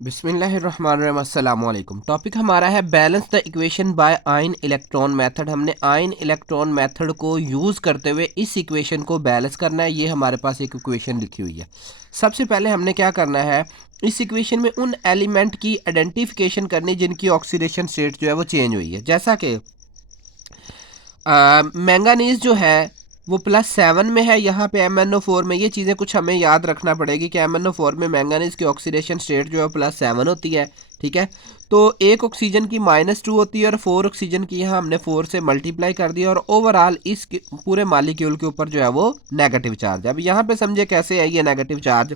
बिस्मिल्लाहिर्रहमानिर्रहीम अस्सलाम वालेकुम। टॉपिक हमारा है balance the equation by ion electron method. हमने आयन इलेक्ट्रॉन मेथड को यूज़ करते हुए इस इक्वेशन को बैलेंस करना है। ये हमारे पास एक इक्वेशन लिखी हुई है। सबसे पहले हमने क्या करना है, इस इक्वेशन में उन एलिमेंट की आइडेंटिफिकेशन करनी जिनकी ऑक्सीडेशन स्टेट जो है वो चेंज हुई है। जैसा कि मैंगानीज जो है वो +7 में है, यहाँ पे MnO4 में। ये चीज़ें कुछ हमें याद रखना पड़ेगी कि MnO4 में मैंगानीज की ऑक्सीडेशन स्टेट जो है +7 होती है। ठीक है, तो एक ऑक्सीजन की -2 होती है और 4 ऑक्सीजन की यहाँ हमने 4 से मल्टीप्लाई कर दिया और ओवरऑल इस पूरे मालिक्यूल के ऊपर जो है वो नेगेटिव चार्ज है। अब यहाँ पे समझे कैसे है ये नेगेटिव चार्ज।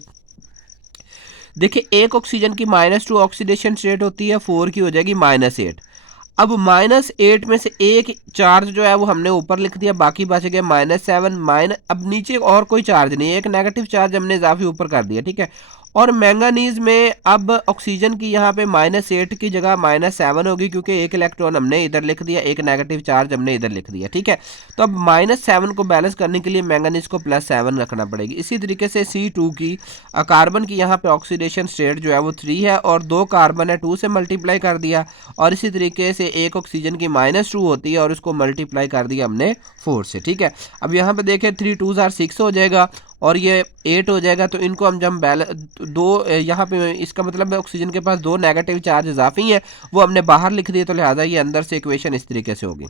देखिए, एक ऑक्सीजन की -2 ऑक्सीडेशन स्टेट होती है, 4 की हो जाएगी -8। अब -8 में से एक चार्ज जो है वो हमने ऊपर लिख दिया, बाकी बच गया -7 अब नीचे और कोई चार्ज नहीं है, एक नेगेटिव चार्ज हमने इजाफी ऊपर कर दिया। ठीक है, और मैंगानीज में अब ऑक्सीजन की यहाँ पे -8 की जगह -7 होगी, क्योंकि एक इलेक्ट्रॉन हमने इधर लिख दिया, एक नेगेटिव चार्ज हमने इधर लिख दिया। ठीक है, तो अब -7 को बैलेंस करने के लिए मैंगानीज को +7 रखना पड़ेगी। इसी तरीके से C2 की कार्बन की यहाँ पे ऑक्सीडेशन स्टेट जो है वो 3 है और 2 कार्बन है, 2 से मल्टीप्लाई कर दिया और इसी तरीके से एक ऑक्सीजन की -2 होती है और उसको मल्टीप्लाई कर दिया हमने 4 से। ठीक है, अब यहाँ पे देखें 3 2 6 हो जाएगा और ये 8 हो जाएगा। तो इनको हम जब दो यहाँ पे, इसका मतलब है ऑक्सीजन के पास 2 नेगेटिव चार्ज इजाफी हैं, वो हमने बाहर लिख दिए, तो लिहाजा ये अंदर से इक्वेशन इस तरीके से होगी।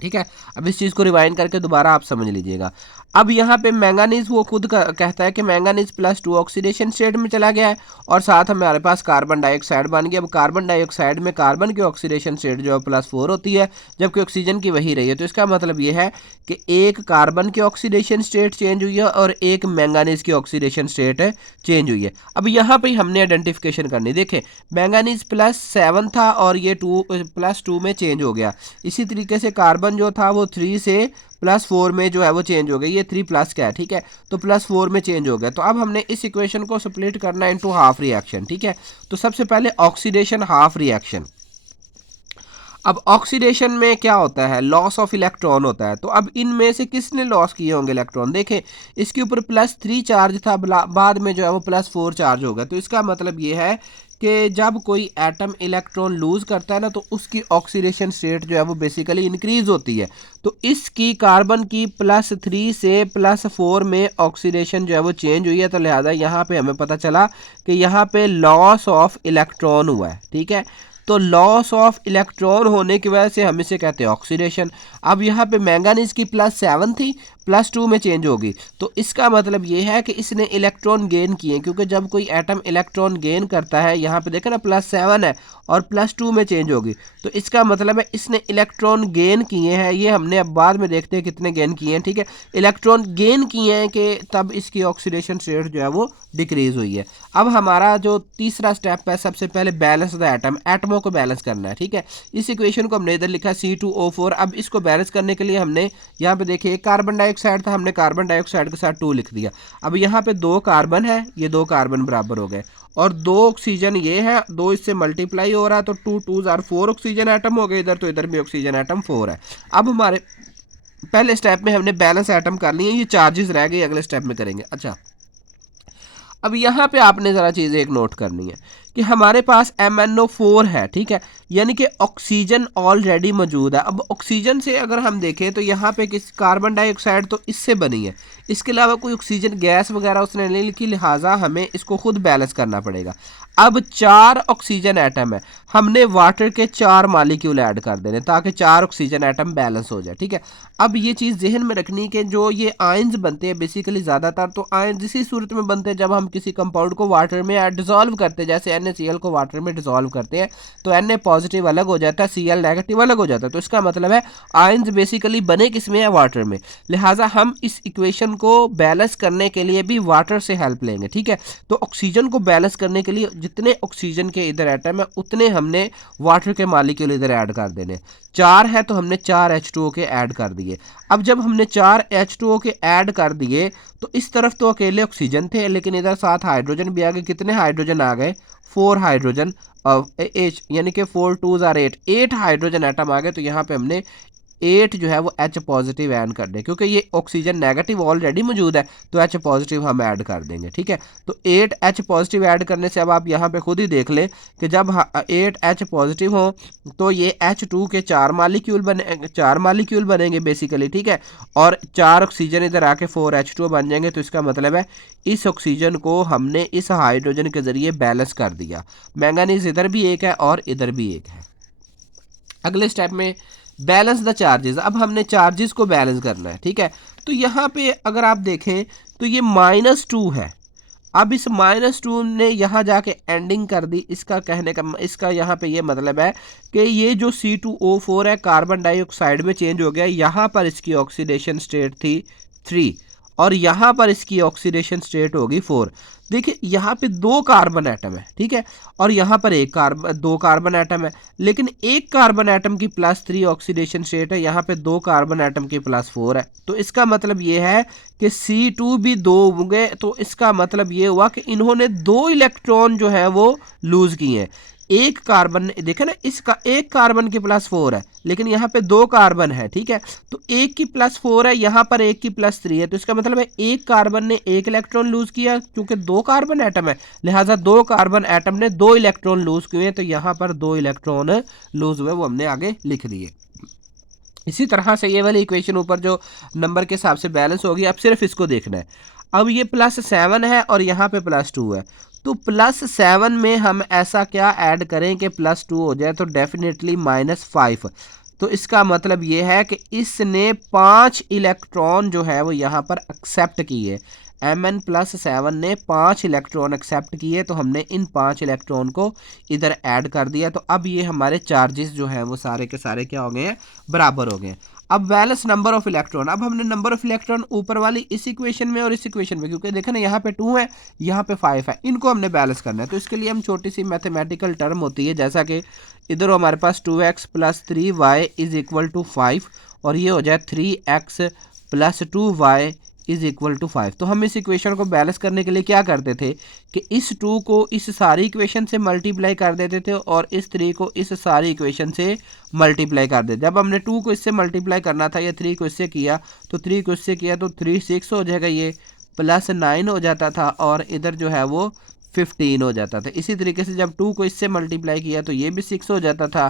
ठीक है, अब इस चीज़ को रिवाइंड करके दोबारा आप समझ लीजिएगा। अब यहाँ पे मैंगानीज वो खुद कहता है कि मैंगानीज +2 ऑक्सीडेशन स्टेट में चला गया है और साथ हमारे पास कार्बन डाइऑक्साइड बन गया। अब कार्बन डाइऑक्साइड में कार्बन की ऑक्सीडेशन स्टेट जो है +4 होती है, जबकि ऑक्सीजन की वही रही है। तो इसका मतलब ये है कि एक कार्बन की ऑक्सीडेशन स्टेट चेंज हुई है और एक मैंगानीज की ऑक्सीडेशन स्टेट चेंज हुई है। अब यहाँ पे हमने आइडेंटिफिकेशन करनी, देखें मैंगानीज +7 था और ये +2 में चेंज हो गया। इसी तरीके से कार्बन जो था वो 3 से +4 में जो है वो चेंज हो गया, ये 3+ का है। ठीक है, तो +4 में चेंज हो गया। तो अब हमने इस इक्वेशन को स्प्लिट करना इनटू हाफ रिएक्शन। ठीक है, तो सबसे पहले ऑक्सीडेशन हाफ रिएक्शन। अब ऑक्सीडेशन में क्या होता है, लॉस ऑफ इलेक्ट्रॉन होता है। तो अब इनमें से किसने लॉस किए होंगे इलेक्ट्रॉन, देखें इसके ऊपर +3 चार्ज था, बाद में जो है वो +4 चार्ज हो गया। तो इसका मतलब ये है कि जब कोई एटम इलेक्ट्रॉन लूज करता है ना, तो उसकी ऑक्सीडेशन स्टेट जो है वो बेसिकली इंक्रीज होती है। तो इसकी कार्बन की +3 से +4 में ऑक्सीडेशन जो है वो चेंज हुई है, तो लिहाजा यहाँ पे हमें पता चला कि यहाँ पे लॉस ऑफ इलेक्ट्रॉन हुआ है। ठीक है, तो लॉस ऑफ इलेक्ट्रॉन होने की वजह से हम इसे कहते हैं ऑक्सीडेशन। अब यहाँ पे मैंगानीज की +7 थी, +2 में चेंज होगी, तो इसका मतलब ये है कि इसने इलेक्ट्रॉन गेन किए, क्योंकि जब कोई एटम इलेक्ट्रॉन गेन करता है, यहाँ पे देखें ना +7 है और +2 में चेंज होगी, तो इसका मतलब है इसने इलेक्ट्रॉन गेन किए हैं। ये हमने अब बाद में देखते हैं कितने गेन किए हैं। ठीक है, इलेक्ट्रॉन गेन किए हैं कि तब इसकी ऑक्सीडेशन स्टेट जो है वो डिक्रीज हुई है। अब हमारा जो तीसरा स्टेप है, सबसे पहले बैलेंस द एटम, एटमों को बैलेंस करना है। ठीक है, इस इक्वेशन को हमने इधर लिखा C2O4। अब इसको बैलेंस करने के लिए हमने यहाँ पे देखिए एक कार्बन डाइऑक्साइड था, हमने कार्बन डाइऑक्साइड के साथ 2 लिख दिया। अब यहाँ पे 2 कार्बन है, ये 2 कार्बन बराबर हो गए और 2 ऑक्सीजन ये है, 2 इससे मल्टीप्लाई हो रहा है, तो 2 2 4 ऑक्सीजन एटम हो गए इधर, तो इधर भी ऑक्सीजन एटम 4 है। अब हमारे पहले स्टेप में हमने बैलेंस एटम कर लिए, ये चार्जेस रह गए, अगले स्टेप में करेंगे। अच्छा, अब यहाँ पे आपने ज़रा चीज़ एक नोट करनी है कि हमारे पास MnO4 है। ठीक है, यानी कि ऑक्सीजन ऑलरेडी मौजूद है। अब ऑक्सीजन से अगर हम देखें तो यहाँ पे किस कार्बन डाइऑक्साइड तो इससे बनी है, इसके अलावा कोई ऑक्सीजन गैस वगैरह उसने नहीं लिखी, लिहाजा हमें इसको खुद बैलेंस करना पड़ेगा। अब 4 ऑक्सीजन एटम है, हमने वाटर के 4 मालिक्यूल ऐड कर देने ताकि 4 ऑक्सीजन एटम बैलेंस हो जाए। ठीक है, अब ये चीज़ जहन में रखनी कि जो ये आयंस बनते हैं बेसिकली ज़्यादातर तो आयंस इसी सूरत में बनते हैं जब हम किसी कंपाउंड को वाटर में डिजोल्व करते हैं, जैसे NaCl को वाटर में डिजोल्व करते हैं तो Na पॉजिटिव अलग हो जाता है, Cl नेगेटिव अलग हो जाता है। तो इसका मतलब है आयंस बेसिकली बने किस में है, वाटर में। लिहाजा हम इस इक्वेशन को बैलेंस करने के लिए भी वाटर से हेल्प लेंगे। ठीक है, तो ऑक्सीजन को बैलेंस करने के लिए जितने ऑक्सीजन के इधर एटम है उतने हमने वाटर के मालिक्यूल इधर ऐड कर देने। 4 है तो हमने 4 H2O के ऐड कर दिए। अब जब हमने 4 H2O के ऐड कर दिए तो इस तरफ तो अकेले ऑक्सीजन थे, लेकिन इधर 7 हाइड्रोजन भी आ गए। कितने हाइड्रोजन आ गए, 4 हाइड्रोजन, H यानी कि 4 2 8 हाइड्रोजन एटम आ गए। तो यहाँ पे हमने 8 जो है वो H पॉजिटिव ऐड कर दें, क्योंकि ये ऑक्सीजन नेगेटिव ऑलरेडी मौजूद है तो H पॉजिटिव हम ऐड कर देंगे, ठीक है। तो 8 H पॉजिटिव ऐड करने से अब आप यहाँ पे खुद ही देख लें कि जब 8 H पॉजिटिव हो तो ये H2 के 4 मालिक्यूल बनेंगे बेसिकली, ठीक है। और 4 ऑक्सीजन इधर आके 4 H2 बन जाएंगे। तो इसका मतलब है इस ऑक्सीजन को हमने इस हाइड्रोजन के ज़रिए बैलेंस कर दिया। मैंगनीज इधर भी एक है और इधर भी एक है। अगले स्टेप में बैलेंस द चार्जेस। अब हमने चार्जेस को बैलेंस करना है, ठीक है। तो यहाँ पे अगर आप देखें तो ये -2 है। अब इस -2 ने यहाँ जाके एंडिंग कर दी। इसका कहने का इसका यहाँ पे ये मतलब है कि ये जो C2O4 है कार्बन डाइऑक्साइड में चेंज हो गया। यहाँ पर इसकी ऑक्सीडेशन स्टेट थी 3 और यहाँ पर इसकी ऑक्सीडेशन स्टेट होगी 4। देखिए यहाँ पे 2 कार्बन एटम है, ठीक है, और यहाँ पर 2 कार्बन एटम है, लेकिन एक कार्बन एटम की +3 ऑक्सीडेशन स्टेट है, यहाँ पे 2 कार्बन एटम की +4 है। तो इसका मतलब ये है कि C2 भी 2 होंगे। तो इसका मतलब ये हुआ कि इन्होंने 2 इलेक्ट्रॉन जो है वो लूज किए हैं। एक कार्बन देखे ना, इसका एक कार्बन की +4 है, लेकिन यहाँ पे 2 कार्बन है, ठीक है। तो एक की +4 है, यहाँ पर एक की +3 है। तो इसका मतलब है एक कार्बन ने 1 इलेक्ट्रॉन लूज किया, क्योंकि 2 कार्बन एटम है, लिहाजा 2 कार्बन एटम ने 2 इलेक्ट्रॉन लूज किए। तो यहाँ पर 2 इलेक्ट्रॉन लूज हुए, वो हमने आगे लिख दिए। इसी तरह से ये वाली इक्वेशन ऊपर जो नंबर के हिसाब से बैलेंस होगी, अब सिर्फ इसको देखना है। अब ये +7 है और यहाँ पे +2 है। तो +7 में हम ऐसा क्या ऐड करें कि +2 हो जाए, तो डेफिनेटली -5। तो इसका मतलब ये है कि इसने 5 इलेक्ट्रॉन जो है वो यहाँ पर एक्सेप्ट किए। Mn+7 ने 5 इलेक्ट्रॉन एक्सेप्ट किए, तो हमने इन 5 इलेक्ट्रॉन को इधर ऐड कर दिया। तो अब ये हमारे चार्जेस जो हैं वो सारे के सारे क्या हो गए हैं, बराबर हो गए हैं। अब बैलेंस नंबर ऑफ इलेक्ट्रॉन। अब हमने नंबर ऑफ इलेक्ट्रॉन ऊपर वाली इस इक्वेशन में और इस इक्वेशन में, क्योंकि देखो ना यहाँ पे 2 है, यहाँ पे 5 है, इनको हमने बैलेंस करना है। तो इसके लिए हम छोटी सी मैथमेटिकल टर्म होती है, जैसा कि इधर हमारे पास 2x + 3y = 5 और ये हो जाए 3x + 2y = 5। तो हम इस इक्वेशन को बैलेंस करने के लिए क्या करते थे कि इस 2 को इस सारी इक्वेशन से मल्टीप्लाई कर देते थे और इस 3 को इस सारी इक्वेशन से मल्टीप्लाई कर देते। जब हमने 2 को इससे मल्टीप्लाई करना था या 3 को इससे किया, तो 3 को इससे किया तो 3 6 हो जाएगा, ये +9 हो जाता था और इधर जो है वो 15 हो जाता था। इसी तरीके से जब 2 को इससे मल्टीप्लाई किया तो ये भी 6 हो जाता था,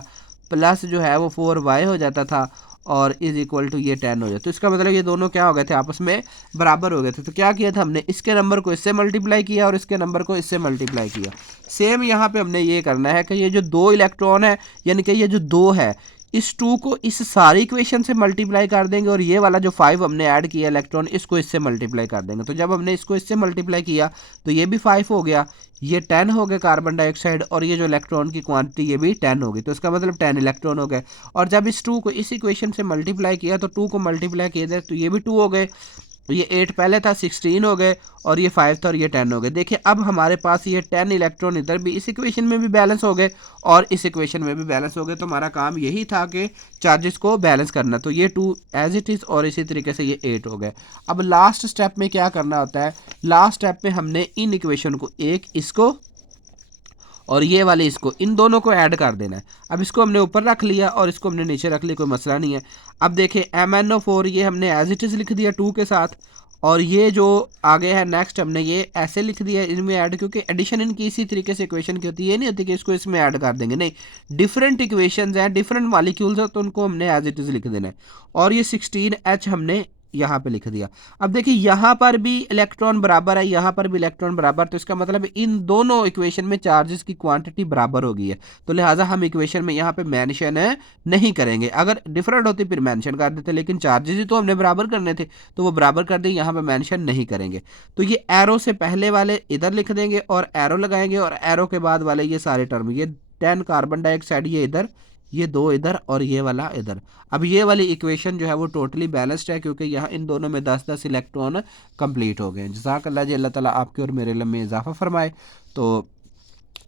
प्लस जो है वो 4y हो जाता था और = ये 10 हो जाता। तो इसका मतलब ये दोनों क्या हो गए थे, आपस में बराबर हो गए थे। तो क्या किया था हमने, इसके नंबर को इससे मल्टीप्लाई किया और इसके नंबर को इससे मल्टीप्लाई किया। सेम यहाँ पे हमने ये करना है कि ये जो 2 इलेक्ट्रॉन है, यानी कि ये जो 2 है, इस 2 को इस सारी इक्वेशन से मल्टीप्लाई कर देंगे और ये वाला जो 5 हमने ऐड किया इलेक्ट्रॉन, इसको इससे मल्टीप्लाई कर देंगे। तो जब हमने इसको इससे मल्टीप्लाई किया तो ये भी 5 हो गया, ये 10 हो गए कार्बन डाइऑक्साइड, और ये जो इलेक्ट्रॉन की क्वांटिटी ये भी 10 होगी। तो इसका मतलब 10 इलेक्ट्रॉन हो गए। और जब इस 2 को इस इक्वेशन से मल्टीप्लाई किया तो 2 को मल्टीप्लाई किए थे तो ये भी 2 हो गए, ये 8 पहले था, 16 हो गए, और ये 5 था और ये 10 हो गए। देखिए अब हमारे पास ये 10 इलेक्ट्रॉन इधर भी इस इक्वेशन में भी बैलेंस हो गए और इस इक्वेशन में भी बैलेंस हो गए। तो हमारा काम यही था कि चार्जेस को बैलेंस करना। तो ये 2 एज इट इज़ और इसी तरीके से ये 8 हो गए। अब लास्ट स्टेप में क्या करना होता है, लास्ट स्टेप में हमने इन इक्वेशन को, एक इसको और ये वाले इसको, इन दोनों को ऐड कर देना है। अब इसको हमने ऊपर रख लिया और इसको हमने नीचे रख लिया, कोई मसला नहीं है। अब देखिए MnO4 ये हमने एज इट इज़ लिख दिया 2 के साथ, और ये जो आगे है नेक्स्ट हमने ये ऐसे लिख दिया इनमें ऐड, क्योंकि एडिशन इनकी इसी तरीके से इक्वेशन की होती है। ये नहीं होती कि इसको इसमें ऐड कर देंगे, नहीं, डिफरेंट इक्वेशंस हैं, डिफरेंट मॉलिक्यूल्स हैं, तो उनको हमने एज इट इज़ लिख देना है। और ये 16H हमने यहाँ पे लिख दिया। अब देखिए यहाँ पर भी इलेक्ट्रॉन बराबर है, यहाँ पर भी इलेक्ट्रॉन बराबर, तो इसका मतलब इन दोनों इक्वेशन में चार्जेस की क्वांटिटी बराबर हो गई है। तो लिहाजा हम इक्वेशन में यहाँ पे मेंशन नहीं करेंगे। अगर डिफरेंट होती फिर मेंशन कर देते, लेकिन चार्जेस ही तो हमने बराबर करने थे तो वो बराबर कर दिए, यहाँ पे मेंशन नहीं करेंगे। तो ये एरो से पहले वाले इधर लिख देंगे और एरो लगाएंगे, और एरो के बाद वाले ये सारे टर्म, ये 10 कार्बन डाइऑक्साइड ये इधर, ये 2 इधर और ये वाला इधर। अब ये वाली इक्वेशन जो है वो टोटली बैलेंस्ड है, क्योंकि यहाँ इन दोनों में 10-10 इलेक्ट्रॉन कंप्लीट हो गए। जज़ाकल्लाह जी, अल्लाह ताला आपके और मेरे इल्म में इजाफा फरमाए। तो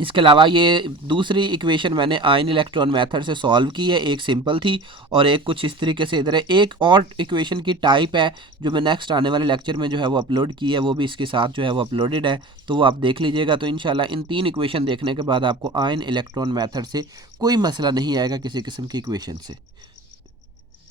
इसके अलावा ये दूसरी इक्वेशन मैंने आयन इलेक्ट्रॉन मेथड से सॉल्व की है, एक सिंपल थी और एक कुछ इस तरीके से इधर है। एक और इक्वेशन की टाइप है जो मैं नेक्स्ट आने वाले लेक्चर में जो है वो अपलोड की है, वो भी इसके साथ जो है वो अपलोडेड है, तो वो आप देख लीजिएगा। तो इंशाल्लाह इन 3 इक्वेशन देखने के बाद आपको आयन इलेक्ट्रॉन मेथड से कोई मसला नहीं आएगा किसी किस्म की इक्वेशन से।